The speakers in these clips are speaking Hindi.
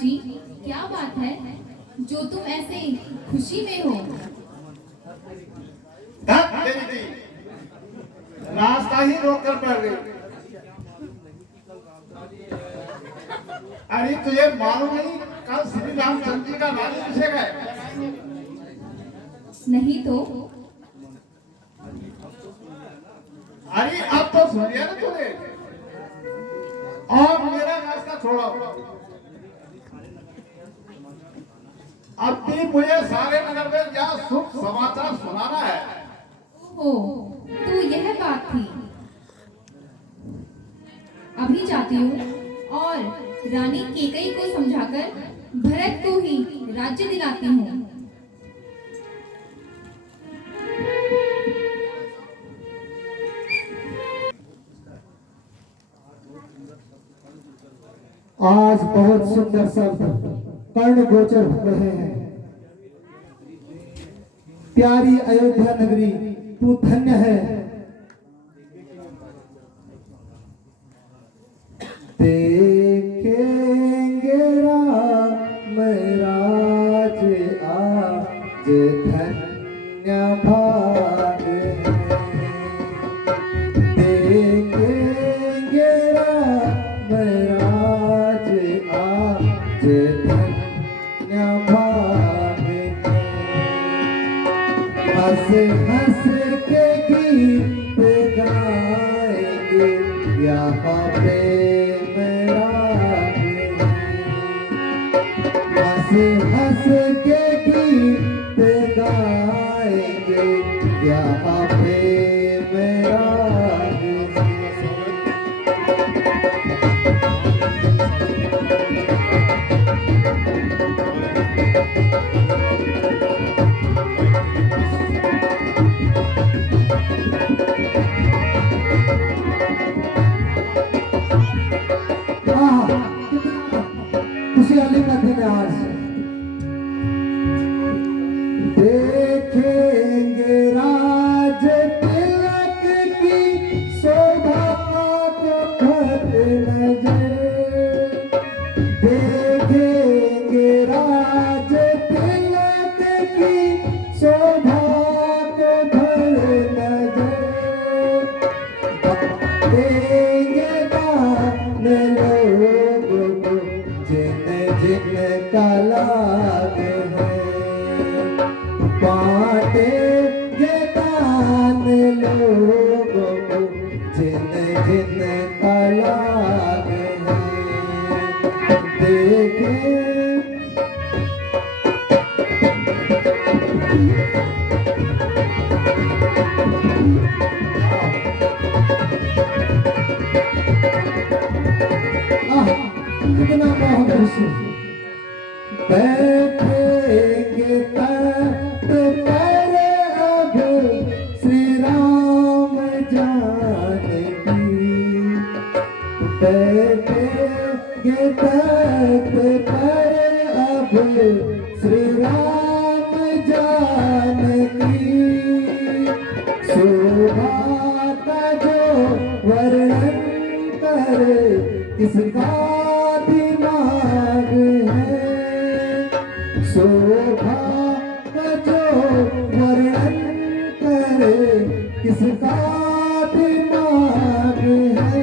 जी, क्या बात है जो तुम ऐसे खुशी में हो? धत तेरी दी, रास्ता ही रोक कर पड़ गई। अरे तुझे मालूम नहीं कल श्री रामचंद्र जी का राज्याभिषेक है? नहीं तो। अरे अब तो सुन लिया ना तूने। और मेरा रास्ता छोड़ो। अब भी मुझे सारे नगर में यह शुभ समाचार सुनाना है। ओहो, तो यह बात थी। अभी जाती हूँ और रानी केकई को समझाकर भरत को ही राज्य दिलाती हूँ। आज बहुत सुंदर शब्द कर्ण गोचर हो रहे हैं। प्यारी अयोध्या नगरी तू धन्य है। देखेंगे राम राज आज धन्य भाग है। देखेंगे राम राज आज धन्य भाग है। हंस हंस के गीत गाएंगे यहाँ प्रेम राग है। हंस हंस के गीत गाएंगे यहाँ प्रेम राग है। खुशहाली का दिन है आज। देखेंगे राज तिलक की शोभा को भर नजर। देखेंगे राज तिलक की शोभा को भर नजर। देंगे दान लोगों को जिन जिन का लाग है। बांटेंगे दान लोगों को जिन जिन का लाग है। देखें कितना बहुत खुशी। बैठेंगे तख्त पर अब श्री राम जानकी। बैठेंगे तख्त पर अब श्री राम जानकी। शोभा का जो वर्णन करे किसका दिमाग है। शोभा का जो वर्णन करे किसका दिमाग है।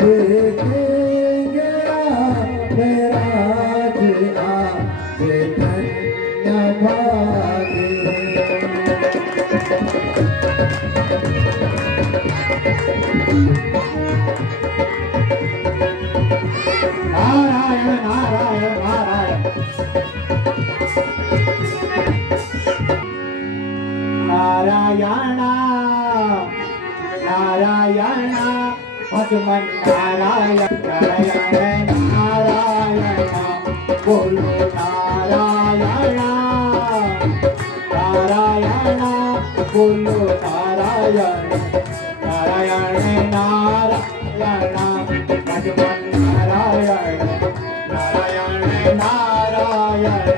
देखेंगे मेरा आज धन्य भाग है। नारायण नारायण नारायण नारायण नारायण भगवान नारायण नारायण नारायण बोलो नारायण नारायण बोलो नारायण नारायण नारायण भगवान नारायण नारायण नारायण।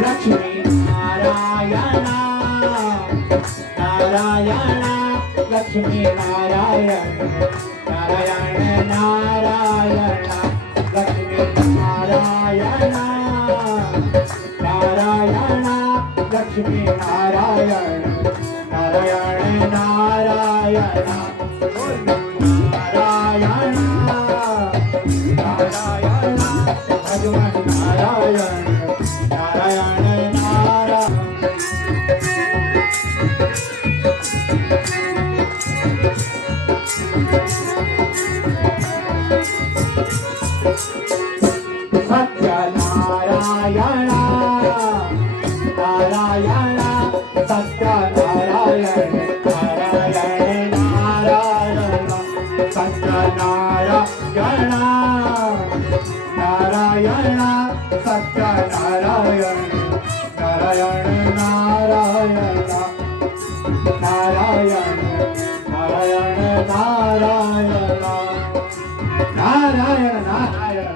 लक्ष्मी नारायण लक्ष्मी नारायण नारायण नारायण लक्ष्मी नारायण नारायण लक्ष्मी नारायण नारायण नारायण नारायण नारायण भगवान नारायण नारायण नारायण सत्यनारायण नारायण सत्यनारायण नारायण नारायण सत्यनारायण नारायण सत्यनारायण नारायण नारायण नारायण नारायण नारायण नारायण नारायण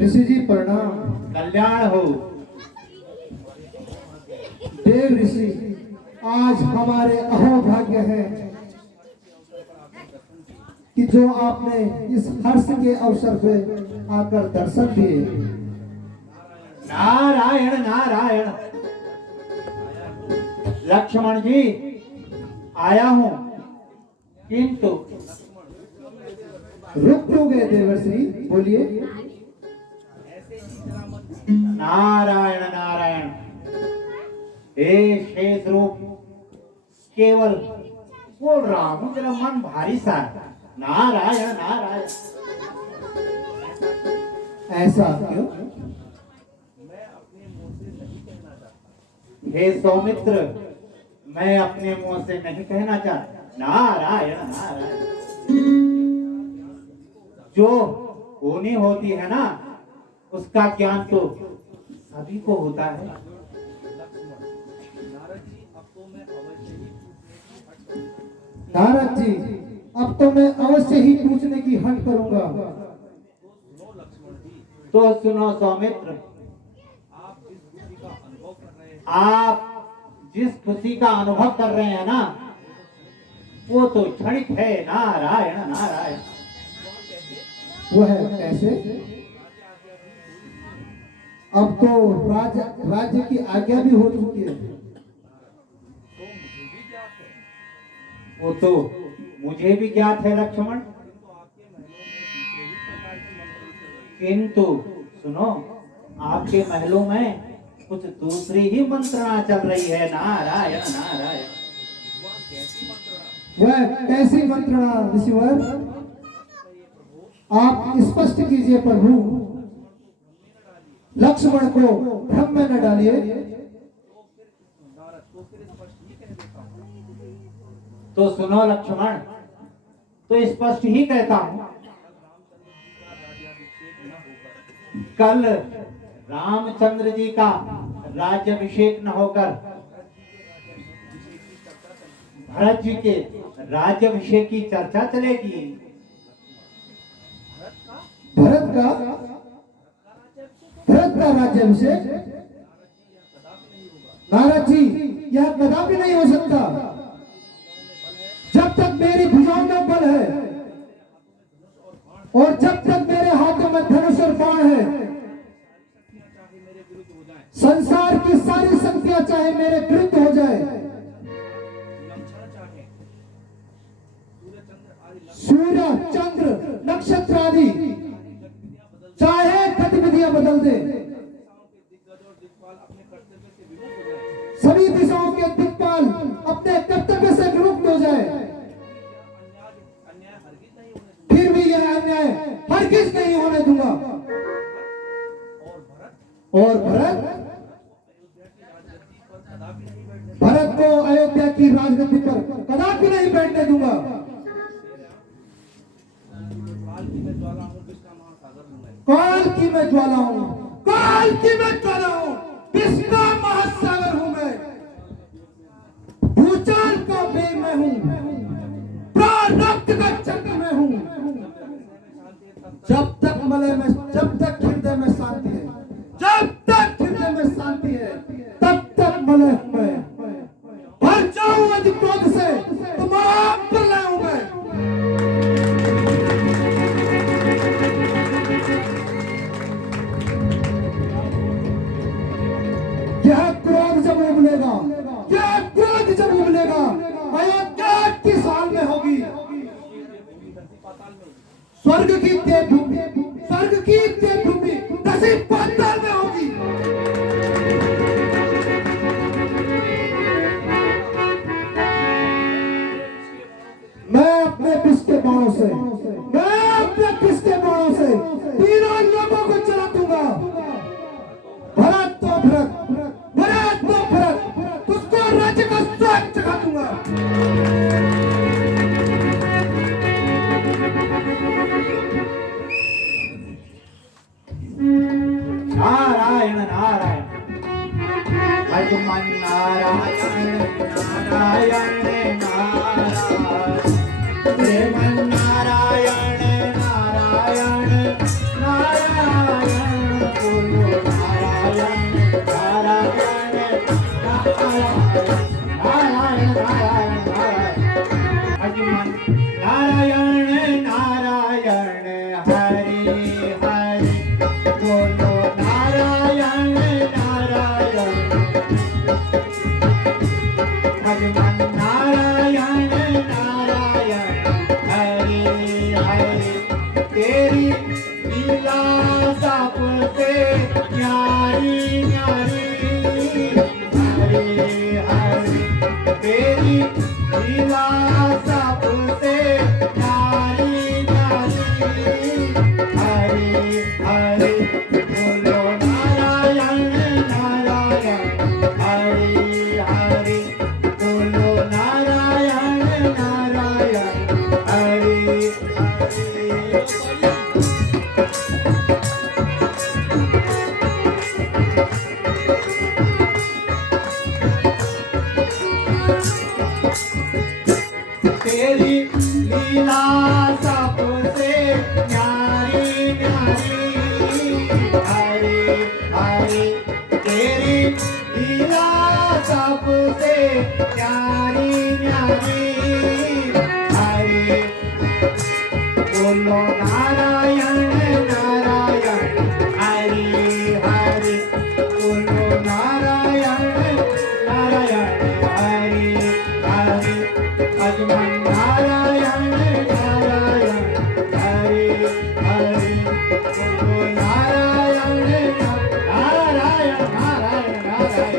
ऋषि जी प्रणाम। कल्याण हो। देव ऋषि, आज हमारे अहोभाग्य है कि जो आपने इस हर्ष के अवसर पे आकर दर्शन दिए। नारायण नारायण लक्ष्मण जी आया हूं, किंतु रुक क्यों गए देवर्षि, बोलिए। नारायण नारायण हे शेष रूप, केवल बोल रहा हूं, तेरा मन भारी सा है। नारायण नारायण ऐसा क्यों? हे सौमित्र, मैं अपने मुंह से नहीं कहना चाहता। नारायण नारायण जो होनी होती है ना, उसका ज्ञान तो सभी को होता है। नारद जी, अब तो मैं अवश्य ही पूछने की हट करूंगा। तो सुनो सौमित्र, आप जिस खुशी का अनुभव कर रहे हैं ना, वो तो क्षणिक है। नारायण नारायण वह कैसे? अब तो राज्य की आज्ञा भी हो चुकी है। वो तो मुझे भी ज्ञात है लक्ष्मण, किंतु सुनो, आपके महलों में कुछ दूसरी ही मंत्रणा चल रही है। नारायण नारायण वह कैसी मंत्रणा ऋषिवर? आप स्पष्ट कीजिए प्रभु, लक्ष्मण को भ्रम में न डालिए। तो सुनो लक्ष्मण, तो स्पष्ट ही कहता हूं, कल रामचंद्र जी का राज्याभिषेक न होकर भरत जी के राज्याभिषेक की चर्चा चलेगी। भरत का राज्याभिषेक? नारद जी, यह कदापि नहीं हो सकता। जब तक मेरी भुजाओं में बल है और जब तक मेरे हाथों में धनुष और बाण है, संसार की सारी शक्तियां चाहे मेरे विरुद्ध हो जाए, सूर्य चंद्र नक्षत्र आदि चाहे गतिविधियां बदल दे, सभी दिशाओं के दिक्पाल अपने कर्तव्य से विमुक्त हो जाए, फिर भी यह अन्याय हरगिज नहीं होने दूंगा। और भरत को अयोध्या की राजगद्दी पर कदापि नहीं बैठने दूंगा। काल की मैं ज्वाला हूं, काल की मैं ज्वाला हूं, विश्व का महासागर हूं मैं, भूचाल का वेग मैं हूं, प्रारब्ध का चक्र मैं हूं। जब तक हृदय में शांति है, जब तक हृदय में शांति है, स्वर्ग की देवभूमि दसवीं पाताल में होगी। मैं अपने पिछले बाणों से तीनों लोगों को चला दूंगा। भरत तो भरत उसको राज्य का स्वाद चखा दूंगा। नारायण नारायण भगवान नारायण नारायण नारायण प्रेम नारायण नारायण नारायण बोलो नारायण नारायण नारायण नारायण भगवान नारायण नारायण हरि हरि बोलो नारायण नारायण भगवान नारायण नारायण हरि हरि तेरी लीला सबसे न्यारी न्यारी हरि हरि तेरी लीला सबसे न्यारी न्यारी हरि हरि बोलो नारायण नारायण हरि हरि बोलो नारायण नारायण हरि हरि तेरी लीला सबसे न्यारी न्यारी हरि हरि तेरी लीला सबसे न्यारी न्यारी हरि बोलो नारायण नारायण हरि हरि बोलो नारायण नारायण हरि हरि भगवान नारायण नारायण हरि हरि बोलो नारायण नारायण नारायण नारायण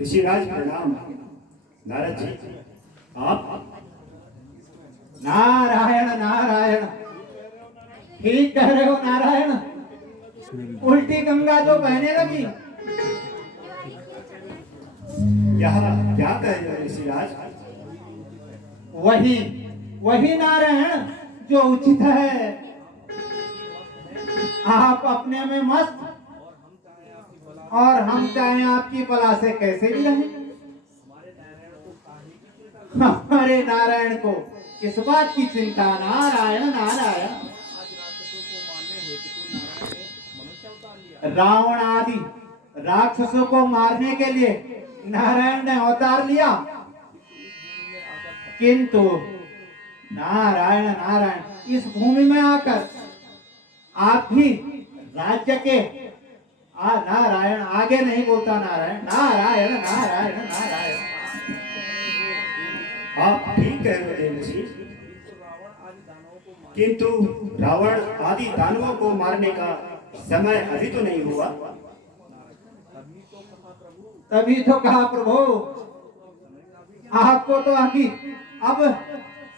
ऋषिराज प्रणाम। नारद जी आप नारायण नारायण ठीक कह रहे हो नारायण। उल्टी गंगा जो बहने लगी। यह क्या कह रहे हो ऋषिराज? वही नारायण जो उचित है। आप अपने में मस्त और हम चाहे आपकी बला से कैसे भी रहें। हमारे नारायण को किस बात की चिंता। नारायण नारायण रावण आदि राक्षसों को मारने के लिए नारायण ने अवतार लिया, किंतु नारायण नारायण इस भूमि में आकर आप भी राज्य के नारायण आगे नहीं बोलता। नारायण नारायण नारायण नारायण आप ठीक कह रहे हो देवर्षि, किंतु रावण आदि दानवों को मारने का समय अभी तो नहीं हुआ। तभी तो कहा प्रभु आपको तो अभी अब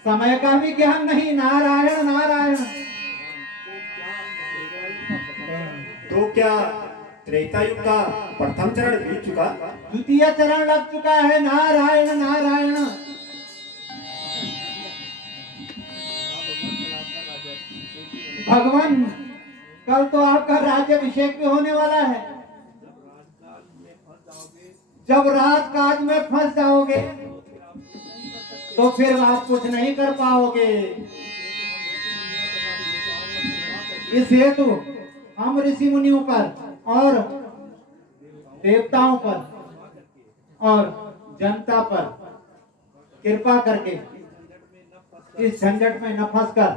समय का भी ज्ञान नहीं। नारायण नारायण तो क्या त्रेता युग का प्रथम चरण बीत चुका? द्वितीय चरण लग चुका है। नारायण नारायण भगवान कल तो आपका राज्याभिषेक भी होने वाला है। जब राजकाज में फंस जाओगे तो फिर आप कुछ नहीं कर पाओगे। इस हेतु हम ऋषि मुनियों पर और देवताओं पर और जनता पर कृपा करके इस झंझट में न फंसकर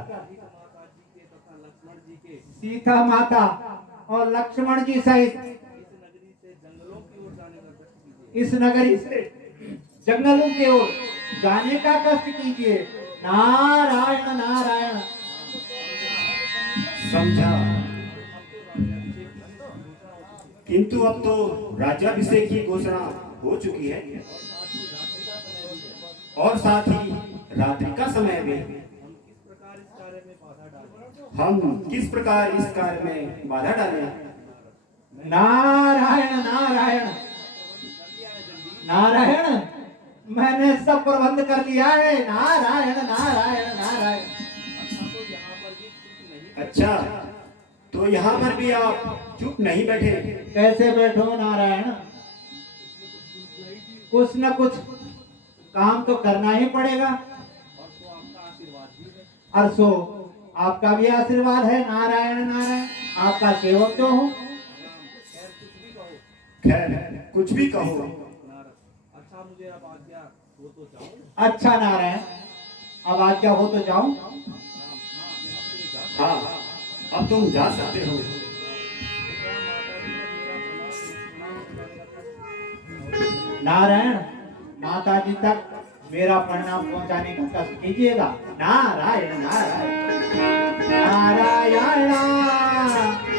सीता माता और लक्ष्मण जी सहित इस नगरी से जंगलों की ओर जाने का कष्ट कीजिए। नारायण नारायण। समझा। किंतु अब तो राज्याभिषेक की घोषणा हो चुकी है और साथ ही रात्रि का समय भी। हम किस प्रकार इस कार्य में बाधा डालें? नारायण नारायण नारायण, मैंने सब प्रबंध कर लिया है। नारायण नारायण नारायण। अच्छा, तो यहाँ पर भी आप चुप नहीं बैठे? कैसे बैठो नारायण, कुछ न कुछ काम तो करना ही पड़ेगा। और सो आपका भी आशीर्वाद है। नारायण नारायण, आपका सेवक जो हूँ। खैर, कुछ भी कहो। अच्छा नारायण, अब आज्ञा हो तो जाऊं? हाँ, अब तुम जा सकते हो। नारायण, माता जी तक मेरा परिणाम पहुंचाने का कष्ट कीजिएगा। नारायण नारायण नारायण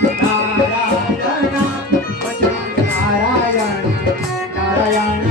नारायण नारायण नारायण।